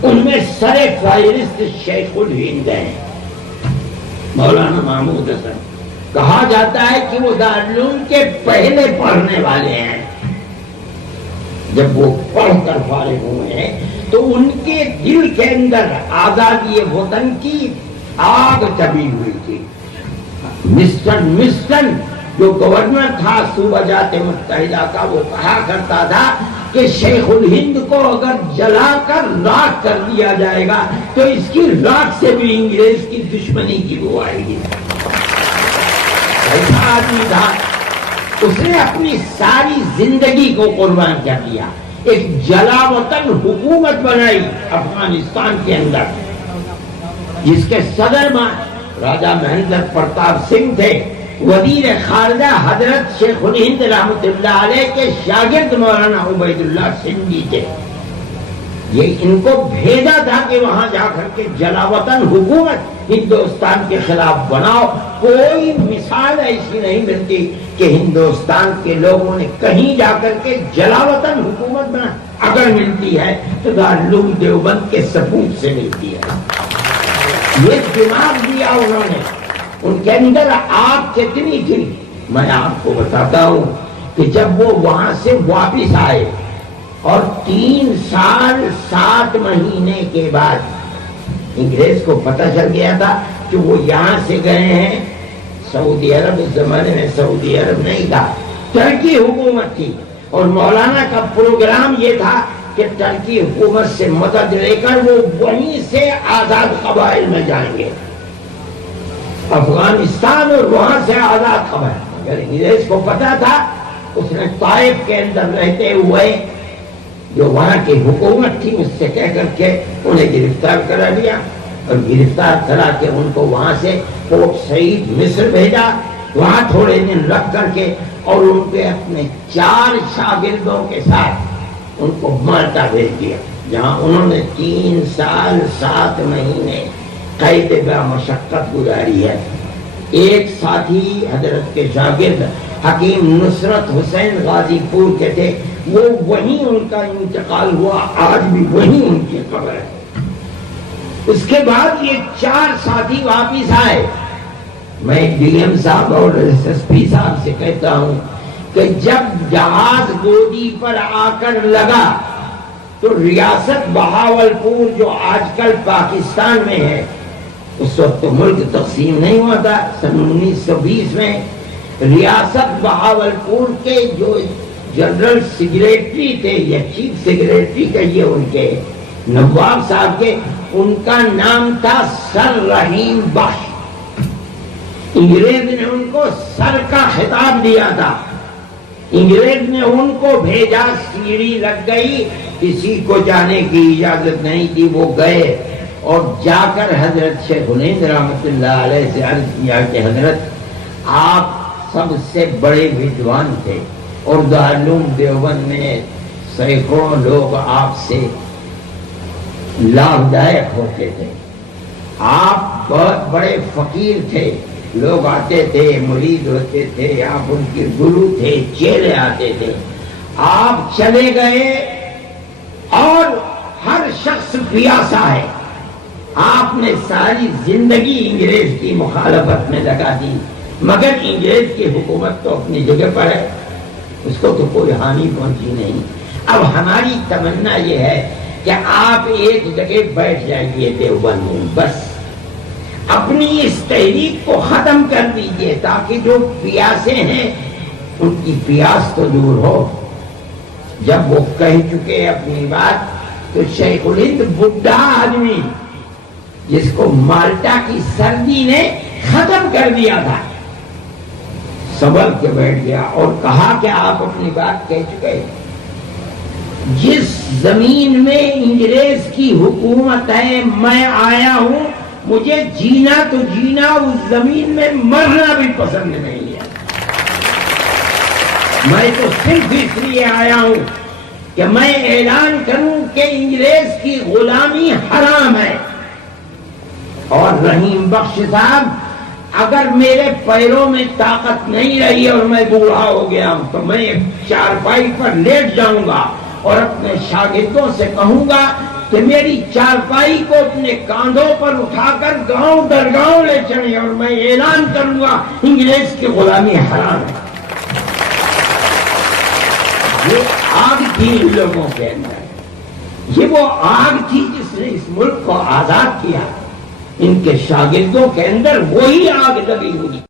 ان میں سر فہرست شیخ الہند ہیں مولانا محمود حسن. کہا جاتا ہے کہ وہ دارالعلوم کے پہلے پڑھنے والے ہیں. جب وہ پڑھ کر فارغ ہوئے ہیں تو ان کے دل کے اندر آزادی وطن کی آگ تبھی ہوئی تھی. مسٹن جو گورنر تھا صوبہ جات متحدہ کا، وہ کہا کرتا تھا کہ شیخ الہند کو اگر جلا کر راکھ کر دیا جائے گا تو اس کی راکھ سے بھی انگریز کی دشمنی کی بو آئے گی. ایسا آدمی تھا، اس نے اپنی ساری زندگی کو قربان کر دیا. ایک جلا وطن حکومت بنائی افغانستان کے اندر، جس کے صدر راجہ مہندر پرتاپ سنگھ تھے. وزیر خارجہ حضرت شیخ الہند رحمۃ اللہ علیہ کے شاگرد مولانا عبید اللہ سندھی تھے. یہ ان کو بھیجا تھا کہ وہاں جا کر کے جلا وطن حکومت ہندوستان کے خلاف بناؤ. کوئی مثال ایسی نہیں ملتی کہ ہندوستان کے لوگوں نے کہیں جا کر کے جلا وطن حکومت بنا. اگر ملتی ہے تو دارالعلوم دیوبند کے سپوت سے ملتی ہے. یہ دماغ دیا انہوں نے. ان کے اندر آگ کتنی تھی میں آپ کو بتاتا ہوں کہ جب وہ وہاں سے واپس آئے اور 3 سال 7 مہینے کے بعد انگریز کو پتہ چل گیا تھا کہ وہ یہاں سے گئے ہیں سعودی عرب. اس زمانے میں سعودی عرب نہیں تھا، ترکی حکومت تھی. اور مولانا کا پروگرام یہ تھا کہ ترکی حکومت سے مدد لے کر وہ وہیں سے آزاد قبائل میں جائیں گے افغانستان، اور وہاں سے آزاد قبائل. اگر انگریز کو پتا تھا، اس نے طائف کے اندر رہتے ہوئے جو وہاں کی حکومت تھی اس سے کہہ کر کے انہیں گرفتار کرا لیا اور گرفتار کرا کے ان کو وہاں سے پورٹ سعید مصر بھیجا. وہاں تھوڑے دن رکھ کر کے اور ان کے اپنے 4 شاگردوں کے ساتھ ان کو مالٹا بھیج دیا، جہاں انہوں نے 3 سال 7 مہینے قید بے مشقت گزاری ہے. ایک ساتھی حضرت کے شاگرد حکیم نصرت حسین غازی پور کے تھے، وہ وہیں ان کا انتقال ہوا، آج بھی وہیں ان کی قبر ہے. اس کے بعد یہ 4 ساتھی واپس آئے. میں ڈی ایم صاحب اور ایس ایس پی صاحب سے کہتا ہوں کہ جب جہاز گودی پر آ کر لگا تو ریاست بہاولپور جو آج کل پاکستان میں ہے، اس وقت تو ملک تقسیم نہیں ہوا تھا، سن 1920 میں ریاست بہاولپور کے جو جنرل سیکریٹری تھے یا چیف سیکریٹری کہیے ان کے نواب صاحب کے، ان کا نام تھا سر رحیم بخش. انگریز نے ان کو سر کا خطاب دیا تھا. انگریز نے ان کو بھیجا، سیڑھی لگ گئی، کسی کو جانے کی اجازت نہیں تھی. وہ گئے اور جا کر حضرت شیخ الہند رحمۃ اللہ علیہ سے عرض کیا کہ حضرت آپ سب سے بڑے ودوان تھے اور دارالعلوم دیوبند میں سینکڑوں لوگ آپ سے لابھدائک ہوتے تھے. آپ بہت بڑے فقیر تھے، لوگ آتے تھے، مرید ہوتے تھے، آپ ان کے گرو تھے، چیلے آتے تھے. آپ چلے گئے اور ہر شخص پیاسا ہے. آپ نے ساری زندگی انگریز کی مخالفت میں لگا دی، مگر انگریز کی حکومت تو اپنی جگہ پر ہے، اس کو تو کوئی ہانی پہنچی نہیں. اب ہماری تمنا یہ ہے کہ آپ ایک جگہ بیٹھ جائیے دیوبند میں، بس اپنی اس تحریک کو ختم کر دیجیے تاکہ جو پیاسے ہیں ان کی پیاس تو دور ہو. جب وہ کہہ چکے اپنی بات تو شیخ الہند بڈھا آدمی جس کو مالٹا کی سردی نے ختم کر دیا تھا سنبھل کے بیٹھ گیا اور کہا کہ آپ اپنی بات کہہ چکے. جس زمین میں انگریز کی حکومت ہے میں آیا ہوں، مجھے جینا تو جینا، اس زمین میں مرنا بھی پسند نہیں ہے. میں تو صرف اس لیے آیا ہوں کہ میں اعلان کروں کہ انگریز کی غلامی حرام ہے. اور رحیم بخش صاحب، اگر میرے پیروں میں طاقت نہیں رہی اور میں بوڑھا ہو گیا ہوں تو میں ایک چارپائی پر لیٹ جاؤں گا اور اپنے شاگردوں سے کہوں گا کہ میری چارپائی کو اپنے کاندھوں پر اٹھا کر گاؤں در گاؤں لے چلے اور میں اعلان کروں گا انگریز کی غلامی حرام ہے. یہ آگ تھی ان لوگوں کے اندر، یہ وہ آگ تھی جس نے اس ملک کو آزاد کیا. ان کے شاگردوں کے اندر وہی آگ لگی ہوئی.